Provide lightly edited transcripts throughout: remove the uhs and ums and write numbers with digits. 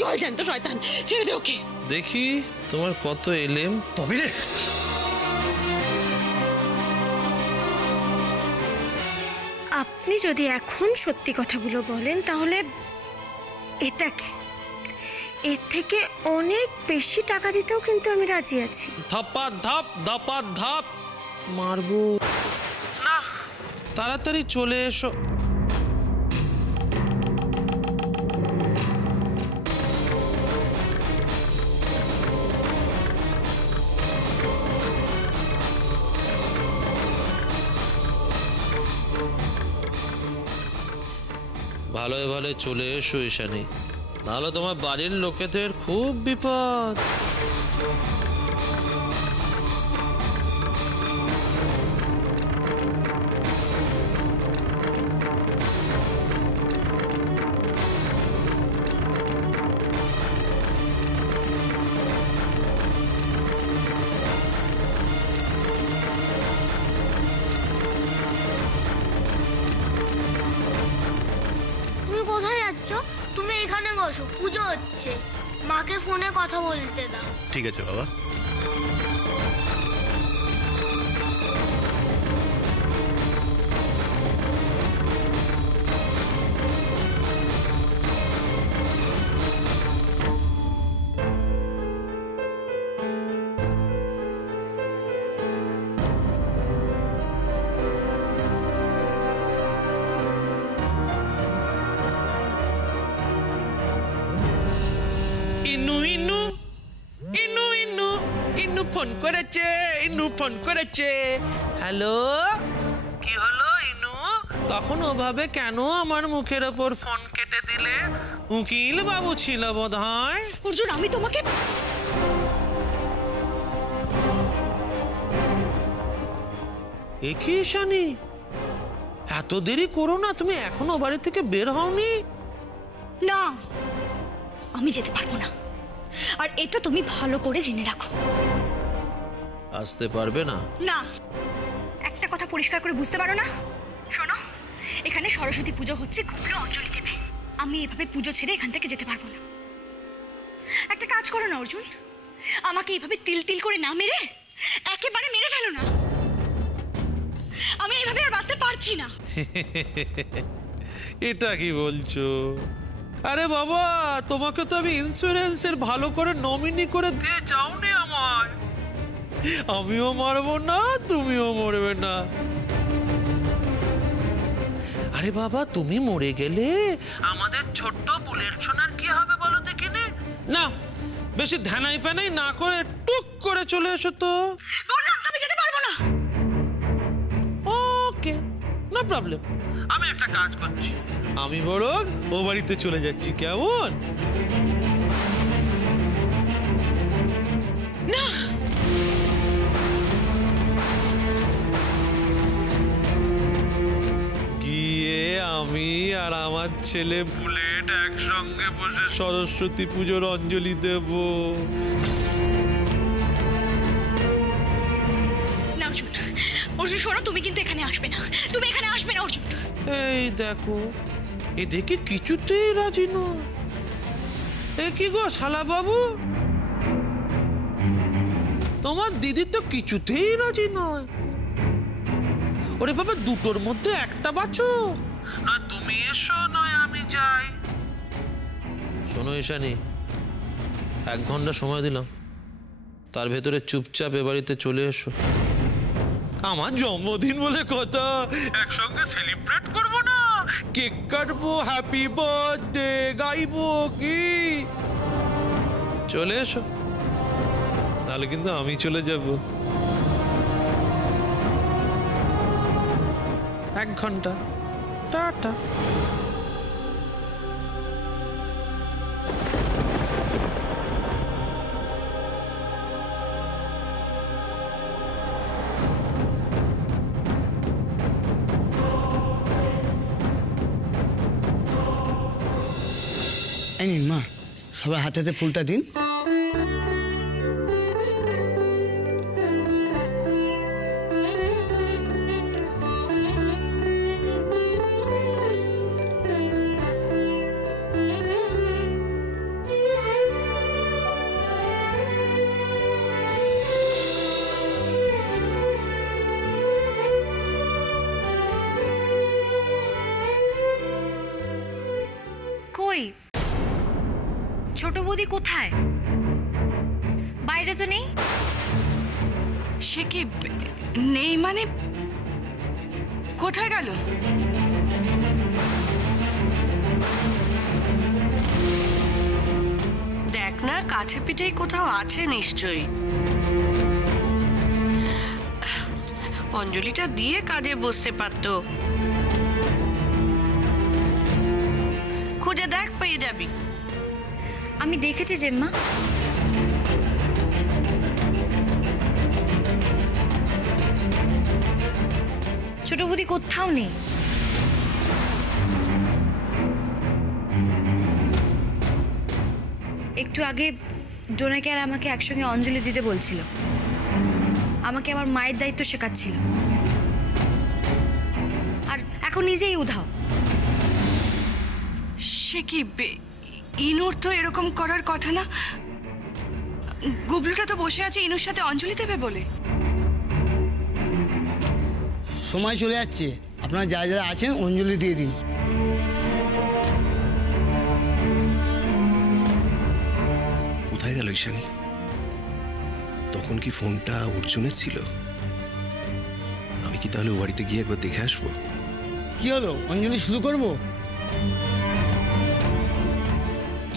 জল জ্যান্ত শয়তান, ছেড়ে দে ওকে। দেখি তোমার কত এলেম। তবে রে আপনি যদি এখন সত্যি কথাগুলো বলেন তাহলে এটা কি, এর থেকে অনেক বেশি টাকা দিতেও কিন্তু আমি রাজি আছি। ধাপা ধাপ ধাপা ধাপ মারবো না, তাড়াতাড়ি চলে এসো। ভালোই ভালো চলে এসো ঈশানী, নাহলে তোমার বাড়ির লোকেদের খুব বিপদ। কোথায় যাচ্ছ? তুমি এখানে বসো, পুজো হচ্ছে, মাকে ফোনে কথা বলতে দাও। ঠিক আছে বাবা। ফোন করেছে, ইনু ফোন করেছে। হ্যালো, কি হলো ইনু? তখন ওভাবে কেন আমার মুখের ওপর ফোন কেটে দিলে? উকিল বাবু ছিল বোধহয়। অর্জুন, আমি তোমাকে কি শানি, এত দেরি করো না, তুমি এখনো বাড়ি থেকে বের হওনি? না, আমি যেতে পারবো না, আর এটা তুমি ভালো করে জেনে রাখো। আসতে পারবে না? না, একটা কথা পরিষ্কার করে বুঝতে পারো না? শোনো, এখানে সরস্বতী পুজো হচ্ছে, গুবলু অঞ্জলি দেবে। আমি এভাবে পুজো ছেড়ে এখান থেকে যেতে পারবো না। একটা কাজ করো না অর্জুন, আমাকে এইভাবে তিল তিল করে না মেরে একেবারে মেরে ফেলো না। আমি এইভাবে আর বাঁচতে পারছি না। এটা কি বলছো? আরে বাবা, তোমাকে তো আমি ইন্স্যুরেন্সের ভালো করে নমিনি করে দিয়ে যাওনি আমায়। আমিও মরবো না, তুমিও মরবে না। আরে বাবা, তুমি মরে গেলে আমাদের ছোট্ট বুলেট সোনার কি হবে বলো দেখিনি? না, বেশি ধ্যানাই প্যানাই না করে টুক করে চলে এসো তো। বললাম আমি যেতে পারবো না। ওকে, নো প্রবলেম। আমি একটা কাজ করছি, আমি বরং ও বাড়িতে চলে যাচ্ছি, কেমন? না, গিয়ে আমি আর আমার ছেলে বুলেট একসঙ্গে বসে সরস্বতী পুজোর অঞ্জলি দেব। না অর্জুন, অর্জুন শোনো, তুমি কিন্তু এখানে আসবে না, তুমি এখানে আসবে না অর্জুন। এই দেখো, এ দেখে কিছুতেই রাজি নয়। এ কি গো শালা বাবু, তোমার দিদি তো কিছুতেই রাজি নয়। ওরে বাবা, দুটোর মধ্যে একটা বাছো, না তুমি এসো নয় আমি যাই। শোনো ঈশানী, 1 ঘন্টা সময় দিলাম, তার ভেতরে চুপচাপ এ বাড়িতে চলে এসো। আমার জন্মদিন বলে কথা, একসঙ্গে সেলিব্রেট করবো না? কেক কাটবো, হ্যাপি বার্থডে গাইবো, কি? চলে এসো, তাহলে কিন্তু আমি চলে যাব। 1 ঘন্টা, টাটা। এই নিন মা, সবাই হাতে হাতে ফুলটা দিন। বৌদি কোথায়? বাইরে তো নেই। সে কি নেই মানে কোথায় গেল? দেখ না, কাছে পিঠেই কোথাও আছে নিশ্চয়ই। অঞ্জলিটা দিয়ে কাজে বসতে পারতো। খুঁজে দেখ, পেয়ে যাবি। আমি দেখেছি জেম্মা। ছোট বৌদি কোথাও নেই। একটু আগে ডোনাকে আর আমাকে একসঙ্গে অঞ্জলি দিতে বলছিল, আমাকে আমার মায়ের দায়িত্ব শেখাচ্ছিল, আর এখন নিজেই উধাও। সে কি ইনুর তো এরকম করার কথা না। গুবলুটা তো বসে আছে ইনুর সাথে অঞ্জলি দেবে বলে। সময় চলে যাচ্ছে, আপনারা যারা যারা আছেন অঞ্জলি দিয়ে দিন। কোথায় গেল ঈশানী? তখন কি ফোনটা অর্জুনের ছিল? আমি কি তাহলে ও বাড়িতে গিয়ে একবার দেখে আসবো? কি হলো, অঞ্জলি শুরু করবো?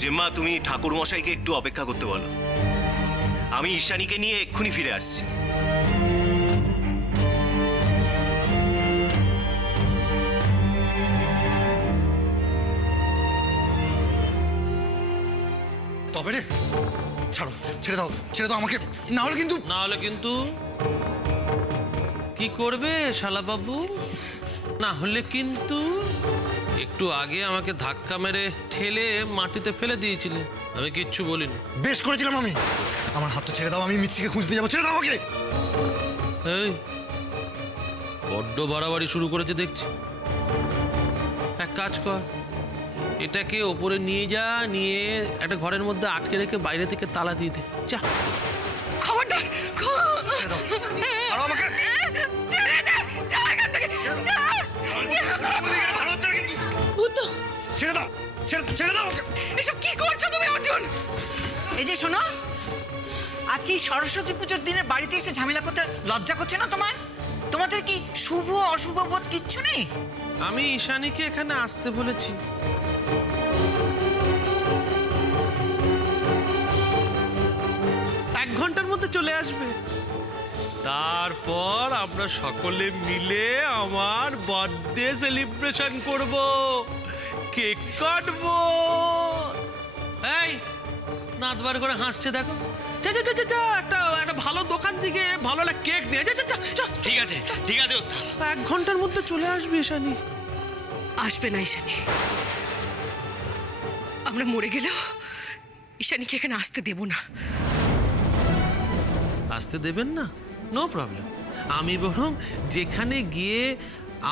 জেম্মা, তুমি ঠাকুর মশাইকে একটু অপেক্ষা করতে বলো। আমি ঈশানীকে নিয়ে এক্ষুনি ফিরে আসছি। তবে রে, ছাড়ো, ছেড়ে দাও আমাকে, না হলে কিন্তু কি করবে শালা বাবু? না হলে কিন্তু একটু আগে আমাকে ধাক্কা মেরে ঠেলে মাটিতে ফেলে দিয়েছিলে, আমি কিচ্ছু বলিনি। বেশ করেছিলাম আমি। আমার হাতটা ছেড়ে দাও, আমি মিষ্টিকে খুঁজতে যাবো, ছেড়ে দাও আমাকে। এই বড্ড বাড়াবাড়ি শুরু করেছে দেখছি। এক কাজ কর, এটাকে ওপরে নিয়ে যা, নিয়ে একটা ঘরের মধ্যে আটকে রেখে বাইরে থেকে তালা দিয়ে দে। যা। খবরদার, আমাকে ছেড়ে দাও আমাকে। এসব কি করছো তুমি অর্জুন? এই যে শোনো, আজকে এই সরস্বতী পুজোর দিনে বাড়িতে এসে ঝামেলা করতে লজ্জা করছে না তোমার? তোমাদের কি শুভ অশুভ বোধ কিচ্ছু নেই? আমি ঈশানীকে এখানে আসতে বলেছি। এক ঘন্টার মধ্যে চলে আসবে। তারপর আমরা সকলে মিলে আমার বার্থডে সেলিব্রেশন করব, কেক কাটবো। এই নাত বার করে হাসছে দেখো। যা যা যা যা, একটা ভালো দোকান থেকে ভালো একটা কেক নিয়ে যা। ঠিক আছে এক ঘন্টার মধ্যে চলে আসবে ঈশানী। আসবে না ঈশানী। আমরা মরে গেলেও ঈশানীকে এখানে আসতে দেব না। আসতে দেবেন না? No problem. আমি বরং যেখানে গিয়ে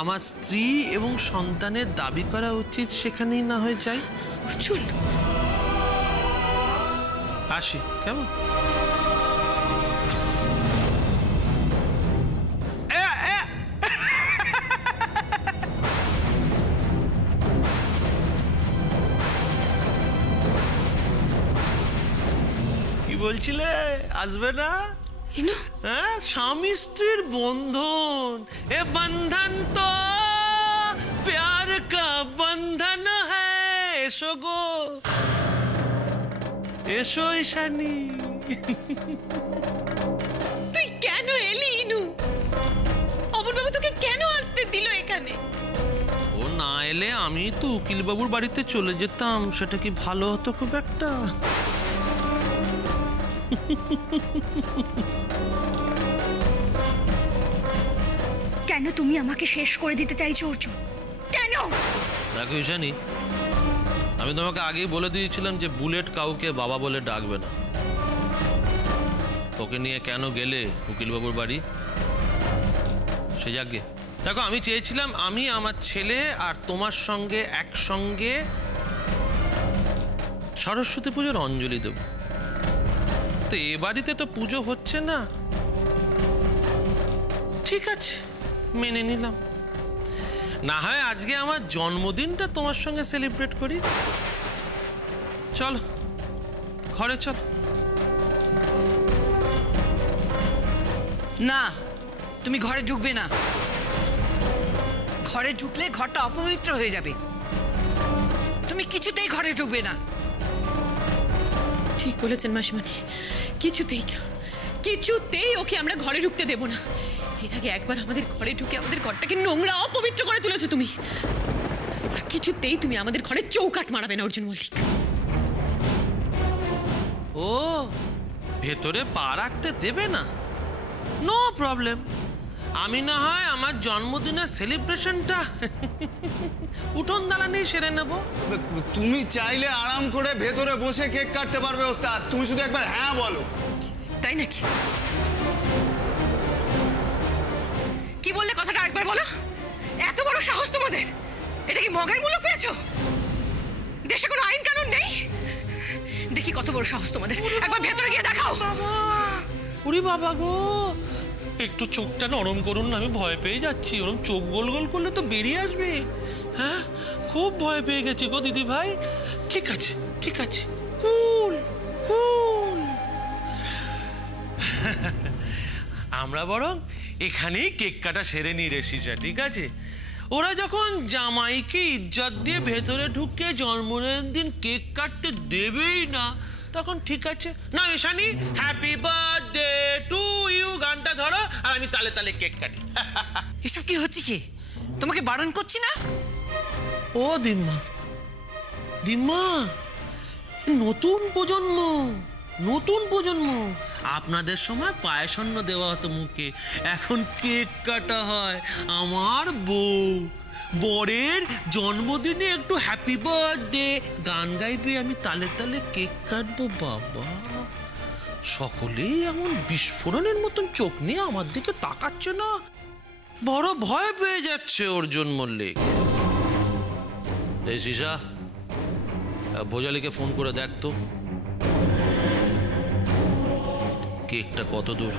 আমার স্ত্রী এবং সন্তানের দাবি করা উচিত সেখানেই না হয়ে যাই। অর্জুন, আসি কেমন? কি বলছিলে, আসবে না? হ্যাঁ, স্বামী স্ত্রীর বন্ধন, এ বন্ধন তো প্যার কা বন্ধন হ্যায়। এসো গো, এসো ঈশানী। তুই কেন এলি ইনু? অমর বাবু তোকে কেন আসতে দিল এখানে? ও না এলে আমি তো উকিল বাবুর বাড়িতে চলে যেতাম, সেটা কি ভালো হতো খুব একটা? কেন তুমি আমাকে শেষ করে দিতে চাইছো অর্জুন? কেন? দেখো ঈশানী, আমি তোমাকে আগেই বলে দিয়েছিলাম যে বুলেট কাউকে বাবা বলে ডাকবে না। ওকে নিয়ে কেন গেলে উকিলবাবুর বাড়ি? সে যাকে দেখো, আমি চেয়েছিলাম আমি আমার ছেলে আর তোমার সঙ্গে একসঙ্গে সরস্বতী পুজোর অঞ্জলি দেব। তো এ বাড়িতে তো পুজো হচ্ছে না, ঠিক আছে মেনে নিলাম। না হয় আজকে আমার জন্মদিনটা তোমার সঙ্গে সেলিব্রেট করি। চলো ঘরে চল। না, তুমি ঘরে ঢুকবে না। ঘরে ঢুকলে ঘরটা অপবিত্র হয়ে যাবে। তুমি কিছুতেই ঘরে ঢুকবে না। ঠিক বলেছেন মাসিমণি, কিছুতেই না, কিছুতেই ওকে আমরা ঘরে ঢুকতে দেব না। এর আগে একবার আমাদের ঘরে ঢুকে আমাদের ঘরটাকে নোংরা অপবিত্র করে তুলেছো তুমি। আর কিছুতেই তুমি আমাদের ঘরে চৌকাঠ মারাবে না অর্জুন মল্লিক। ও ভেতরে পা রাখতে দেবে না? No problem. আমি না হয় আমার জন্মদিনের সেলিব্রেশনটা উঠোন দালানেই সেরে নেব। তুমি চাইলে আরাম করে ভেতরে বসে কেক কাটতে পারবে ওস্তাদ, তুমি শুধু একবার হ্যাঁ বলো। তাই নাকি? কি বললে কথাটা আরেকবার বলো। এত বড় সাহস তোমাদের? এটা কি মগের মুলুক পেয়েছো? দেশে কোনো আইন কানুন নেই? দেখি কত বড় সাহস তোমাদের, একবার ভেতরে গিয়ে দেখাও। ওরে বাবা গো, একটু চোখটা নরম করুন, আমি ভয় পেয়ে যাচ্ছি। ওরকম চোখ গোল গোল করলে তো বেরিয়ে আসবে। হ্যাঁ, খুব ভয় পেয়ে গেছি গো দিদি ভাই। ঠিক আছে ঠিক আছে, কুল কুল। আমরা বরং এখানেই কেক কাটা সেরে নিই রে শিশা, ঠিক আছে? ওরা যখন জামাইকে ইজ্জত দিয়ে ভেতরে ঢুকে জন্মদিন কেক কাটতে দেবেই না, তখন ঠিক আছে না Ishani, happy birthday to you গানটা ধরো আর আমি তালে তালে কেক কাটি। এসব কি হচ্ছে? কি তোমাকে বারণ করছি না? ও দিম্মা, দিম্মা, নতুন প্রজন্ম, নতুন প্রজন্ম। আপনাদের সময় পায়েসন্ন দেওয়া হতো মুখে, এখন কেক কাটা হয়। আমার বউ বরের জন্মদিনে একটু হ্যাপি বার্থডে গান গাইবে, আমি তালে তালে কেক কাটবো। বাবা, সকলেই এমন বিস্ফোরণের মতন চোখ নিয়ে আমার দিকে তাকাচ্ছে না, বড় ভয় পেয়ে যাচ্ছে অর্জুন মল্লিক। এই শিশা, ভোজালিকে ফোন করে দেখ তো কেকটা কত দূর।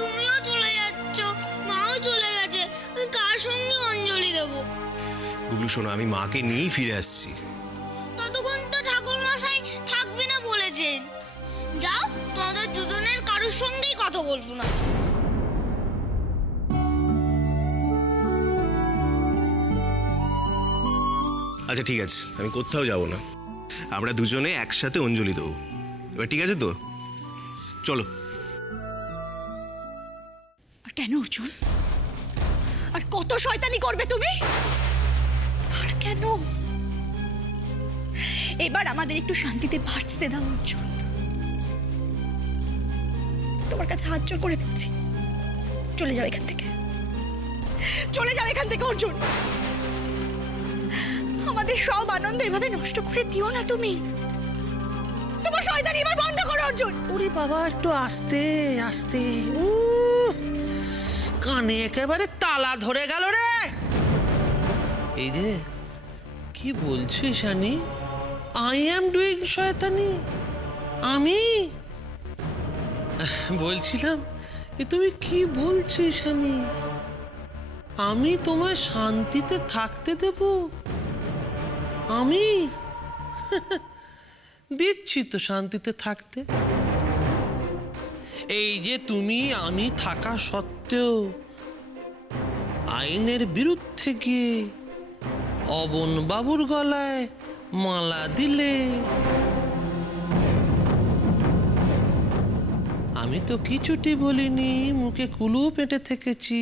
তুমিও চলে যাচ্ছ, মাও চলে গেছে, কার সঙ্গে অঞ্জলি দেবো? গুবলু শোনো, আমি মাকে নিয়েই ফিরে আসছি। ততক্ষণ তো ঠাকুর মশাই থাকবে না বলেছেন। যাও, তোমাদের দুজনের কারোর সঙ্গেই কথা বলবো না। আচ্ছা ঠিক আছে, আমি কোথাও যাব না, আমরা দুজনে একসাথে অঞ্জলি দেবো। এবার ঠিক আছে তো? চলো। আর কেন অর্জুন? আর কত শয়তানি করবে তুমি? আর কেন? এবার আমাদের একটু শান্তিতে বাঁচতে দাও অর্জুন। তোমার কাছে হাত জোর করে দিচ্ছি, চলে যাও এখান থেকে, চলে যাও এখান থেকে অর্জুন। আমাদের সব আনন্দ এভাবে নষ্ট করে দিও না তুমি। তোমার শয়তানি এবার বন্ধ করো অর্জুন। ওরে বাবা, একটু আস্তে আস্তে। ও কানে একেবারে তালা ধরে গেল রে। এই যে কি বলছিস শানি? আই অ্যাম ডুইং শয়তানি? আমি বলছিলাম এ তুমি কি বলছো শানি? আমি তোমায় শান্তিতে থাকতে দেব? আমি দিচ্ছি তো শান্তিতে থাকতে। এই যে তুমি আমি থাকা সত্ত্বেও আইনের বিরুদ্ধে গিয়ে অবন বাবুর গলায় মালা দিলে, আমি তো কিছুটি বলিনি, মুখে কুলু পেটে থেকেছি।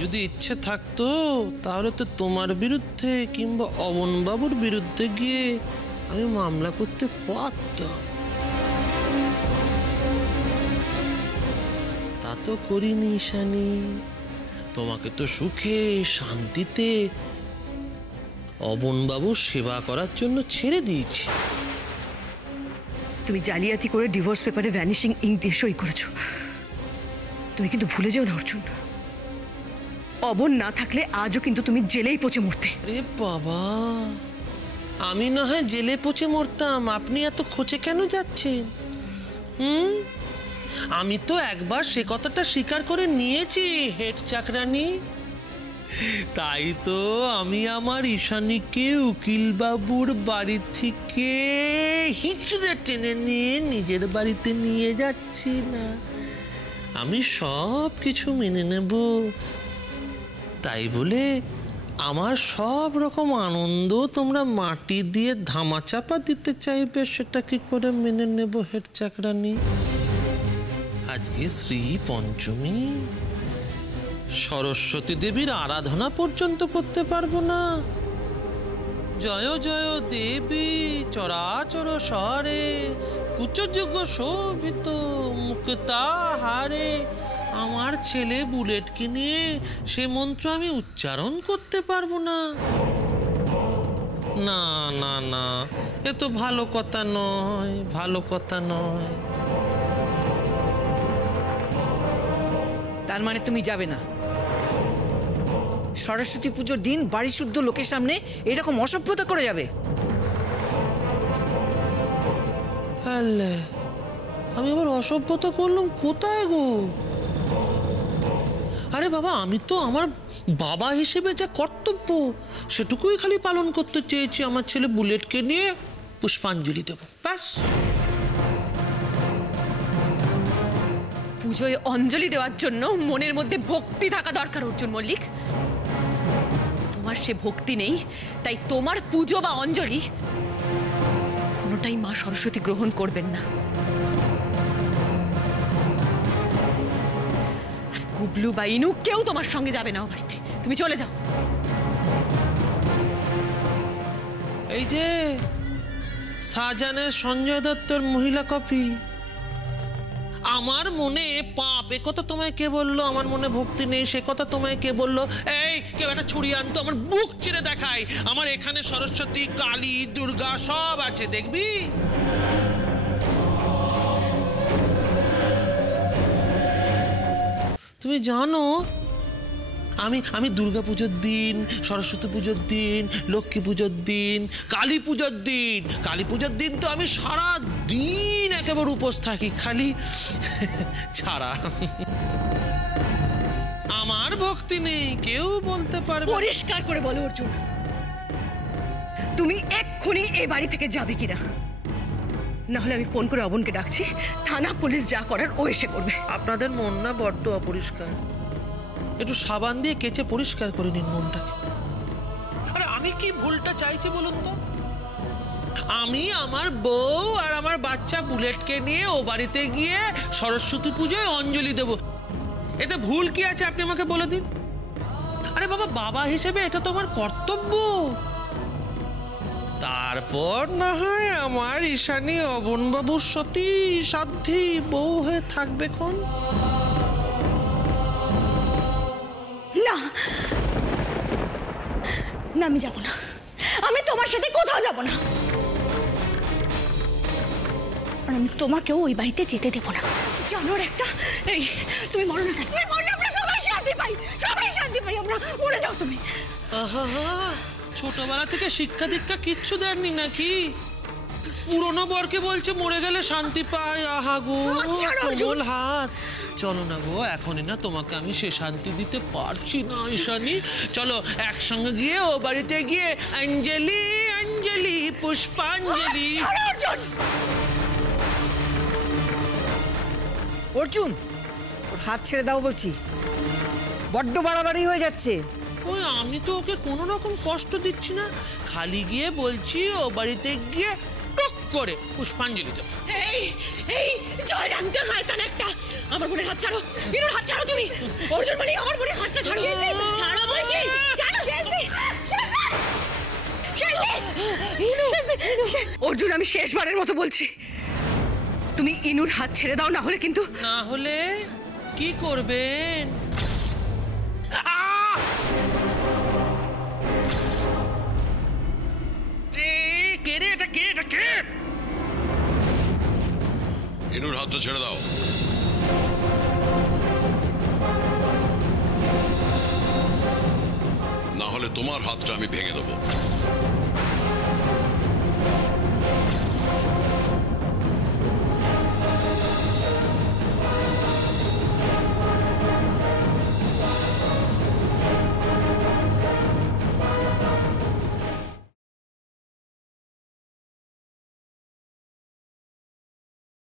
যদি ইচ্ছে থাকতো তাহলে তো তোমার বিরুদ্ধে কিংবা অবন বাবুর বিরুদ্ধে গিয়ে আমি মামলা করতে পারতাম। তা তো করিনি ঈশানী। তোমাকে তো সুখে শান্তিতে অবন বাবুর সেবা করার জন্য ছেড়ে দিয়েছি। তুমি জালিয়াতি করে ডিভোর্স পেপারে ভ্যানিশিং ইঙ্ক দিয়ে সই করেছো। তুমি কিন্তু ভুলে যেও না অর্জুন, অবন না থাকলে আজও কিন্তু তুমি জেলেই পচে মরতে। আরে বাবা, আমি না হয় জেলে পচে মরতাম, আপনি এত খোঁচে কেন যাচ্ছেন? আমি তো একবার সে কথাটা স্বীকার করে নিয়েছি হেড চাকরানি। তাই তো আমি আমার ঈশানীকে উকিলবাবুর বাড়ি থেকে হিঁচড়ে টেনে নিয়ে নিজের বাড়িতে নিয়ে যাচ্ছি না। আমি সব কিছু মেনে নেব, তাই বলে আমার সব রকম আনন্দ তোমরা মাটি দিয়ে ধামাচাপা দিতে চাইবে, সেটা কি করে মেনে নেব হেড চাকরানি? আজকে শ্রী পঞ্চমী, সরস্বতী দেবীর আরাধনা পর্যন্ত করতে পারবো না। জয় জয় দেবী চরাচর স্বরে কুচযুগ শোভিত মুক্তাহারে, আমার ছেলে বুলেটকে নিয়ে সে মন্ত্র আমি উচ্চারণ করতে পারবো না। না না না, এ তো ভালো কথা নয়, ভালো কথা নয়। তার মানে তুমি যাবে না? সরস্বতী পুজোর দিন বাড়ি শুদ্ধ লোকের সামনে এরকম অসভ্যতা করে যাবে? আমি আবার অসভ্যতা করলাম কোথায় গো? আরে বাবা, আমি তো আমার বাবা হিসেবে যা কর্তব্য সেটুকুই খালি পালন করতে চেয়েছি। আমার ছেলে বুলেটকে নিয়ে পুষ্পাঞ্জলি দেব, ব্যাস। পুজোয় অঞ্জলি দেওয়ার জন্য মনের মধ্যে ভক্তি থাকা দরকার অর্জুন মল্লিক। তোমার সে ভক্তি নেই, তাই তোমার পুজো বা অঞ্জলি কোনোটাই মা সরস্বতী গ্রহণ করবেন না। আর কুবলু বা ইনু কেউ তোমার সঙ্গে যাবে না ও বাড়িতে, তুমি চলে যাও। এই যে শাহজাহানের সঞ্জয় দত্তর মহিলা কপি, আমার মনে পাপ এ কথা তোমায় কে বললো? আমার মনে ভক্তি নেই সে কথা তোমায় কে বললো? এই কেউ একটা ছুরি আনতো, আমার বুক চিরে দেখাই। আমার এখানে সরস্বতী, কালী, দুর্গা সব আছে, দেখবি? তুমি জানো আমি দুর্গা পুজোর দিন, সরস্বতী পুজোর দিন, লক্ষ্মী পুজোর দিন, কালী পুজোর দিন, কালী পুজোর দিন তো আমি সারা দিন একেবারে উপোস থাকি, খালি ছাড়া। আমার ভক্তি নেই কেউ বলতে পারবে? পরিষ্কার করে বলো অর্জুন, তুমি এক্ষুনি এই বাড়ি থেকে যাবে কিনা? না হলে আমি ফোন করে অবনকে ডাকছি, থানা পুলিশ যা করার ও এসে করবে। আপনাদের মন না বড্ড অপরিষ্কার, একটু সাবান দিয়ে কেচে পরিষ্কার করে নিন মনটাকে। আরে আমি কি ভুলটা চাইছি বলুন তো? আমি আমার বউ আর আমার বাচ্চা বুলেটকে নিয়ে ও বাড়িতে গিয়ে সরস্বতী পুজোয় অঞ্জলি দেব, এতে ভুল কি আছে আপনি আমাকে বলে দিন। আরে বাবা, বাবা হিসেবে এটা তো আমার কর্তব্য। তারপর না হয় আমার ঈশানী অবনবাবুর সতী সাধ্যী বউ হয়ে থাকবে কোন। না না, আমি যাব না, আমি তোমার সাথে কোথাও যাব না, আর আমি তোমাকেও ওই বাড়িতে যেতে দেবো না। জানোর একটা, এই তুমি মরো না, তুমি মরলে আমরা সবাই শান্তি পাই, সবাই শান্তি পাই, আমরা মরে যাও তুমি। আহা, ছোটবেলা থেকে শিক্ষা দীক্ষা কিচ্ছু দেননি নাকি? পুরনো বরকে বলছে মরে গেলে শান্তি পায়। আহা গো, কোমল হাত। চলো না গো, এখনই না তোমাকে আমি সে শান্তি দিতে পারছি না ঈশানী। চলো একসঙ্গে গিয়ে ও বাড়িতে গিয়ে অঞ্জলি অঞ্জলি পুষ্পাঞ্জলি। অর্জুন, ওর হাত ছেড়ে দাও বলছি, বড্ড বাড়াবাড়ি হয়ে যাচ্ছে। ওই আমি তো ওকে কোনো রকম কষ্ট দিচ্ছি না, খালি গিয়ে বলছি ও বাড়িতে গিয়ে টক করে পুষ্পাঞ্জলি দেব। এই এই জয় জানতে হয় তা একটা, আমার বোনের হাত ছাড়ো, ইনুর হাত ছাড়ো তুমি। অর্জুন মানে আমার বোনের হাতটা ছাড়ো, ছাড়ো বলছি, ছাড়ো। অর্জুন, আমি শেষবারের মতো বলছি, তুমি ইনুর হাত ছেড়ে দাও, না হলে কিন্তু। না হলে কি করবেন? ইনুর হাতটা ছেড়ে দাও। না হলে তোমার হাতটা আমি ভেঙে দেবো।